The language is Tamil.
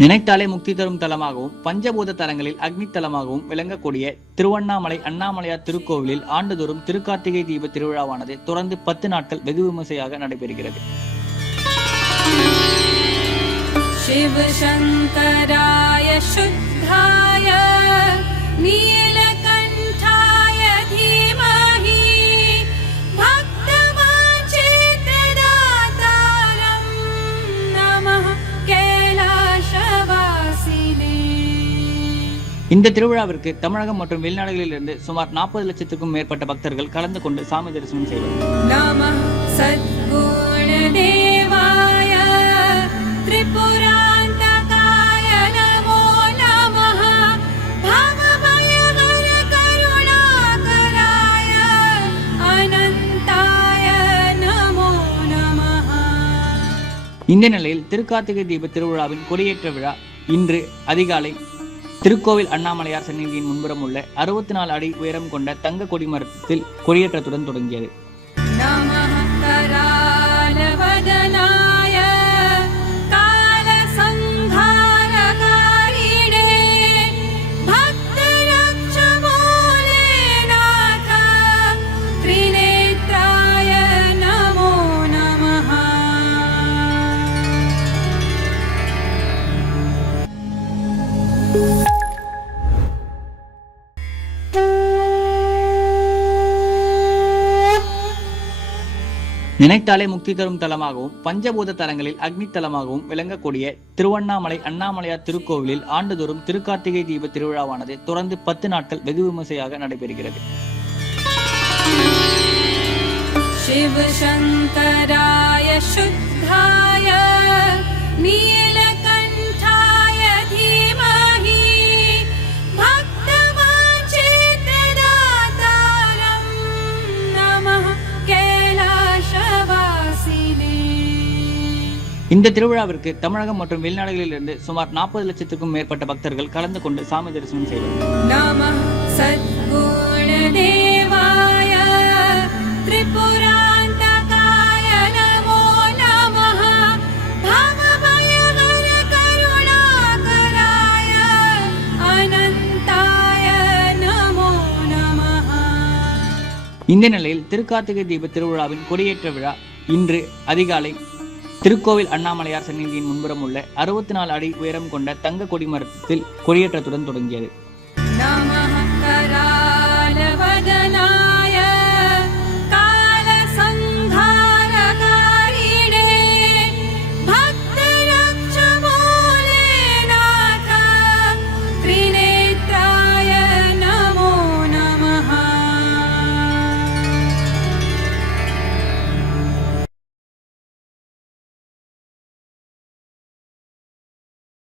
நினைத்தாலே முக்தி தரும் தலமாகவும் பஞ்சபூத தலங்களில் அக்னி தலமாகவும் விளங்கக்கூடிய திருவண்ணாமலை அண்ணாமலையார் திருக்கோவிலில் ஆண்டுதோறும் திருக்கார்த்திகை தீப திருவிழாவானது தொடர்ந்து பத்து நாட்கள் வெகு விமர்சையாக நடைபெறுகிறது. சிவசங்கராய சுத்தாய நீல இந்த திருவிழாவிற்கு தமிழகம் மற்றும் வெளிநாடுகளில் இருந்து சுமார் நாற்பது லட்சத்துக்கும் மேற்பட்ட பக்தர்கள் கலந்து கொண்டு சாமி தரிசனம் செய்தனர் இந்த நிலையில் திருக்கார்த்திகை தீப திருவிழாவின் கொடியேற்ற விழா இன்று அதிகாலை திருக்கோவில் அண்ணாமலையார் சந்நிதியின் முன்புறம் உள்ள அறுபத்தி நாலு அடி உயரம் கொண்ட தங்க கொடிமரத்தில் கொடியேற்றத்துடன் தொடங்கியது. நினைத்தாலே முக்தி தரும் தலமாகவும் பஞ்சபூத தலங்களில் அக்னி தலமாகவும் விளங்கக்கூடிய திருவண்ணாமலை அண்ணாமலையார் திருக்கோவிலில் ஆண்டுதோறும் திருக்கார்த்திகை தீப திருவிழாவானது தொடர்ந்து பத்து நாட்கள் வெகு விமர்சையாக நடைபெறுகிறது. சிவசங்கராய சுத்தாய நீல இந்த திருவிழாவிற்கு தமிழகம் மற்றும் வெளிநாடுகளில் இருந்து சுமார் நாற்பது லட்சத்துக்கும் மேற்பட்ட பக்தர்கள் கலந்து கொண்டு சாமி தரிசனம் செய்தனர். இந்த நிலையில் திருக்கார்த்திகை தீப திருவிழாவின் கொடியேற்ற விழா இன்று அதிகாலை திருக்கோவில் அண்ணாமலையார் சந்நிதியின் முன்புறம் உள்ள அறுபத்தி நாலு அடி உயரம் கொண்ட தங்க கொடிமரத்தில் கொடியேற்றத்துடன் தொடங்கியது.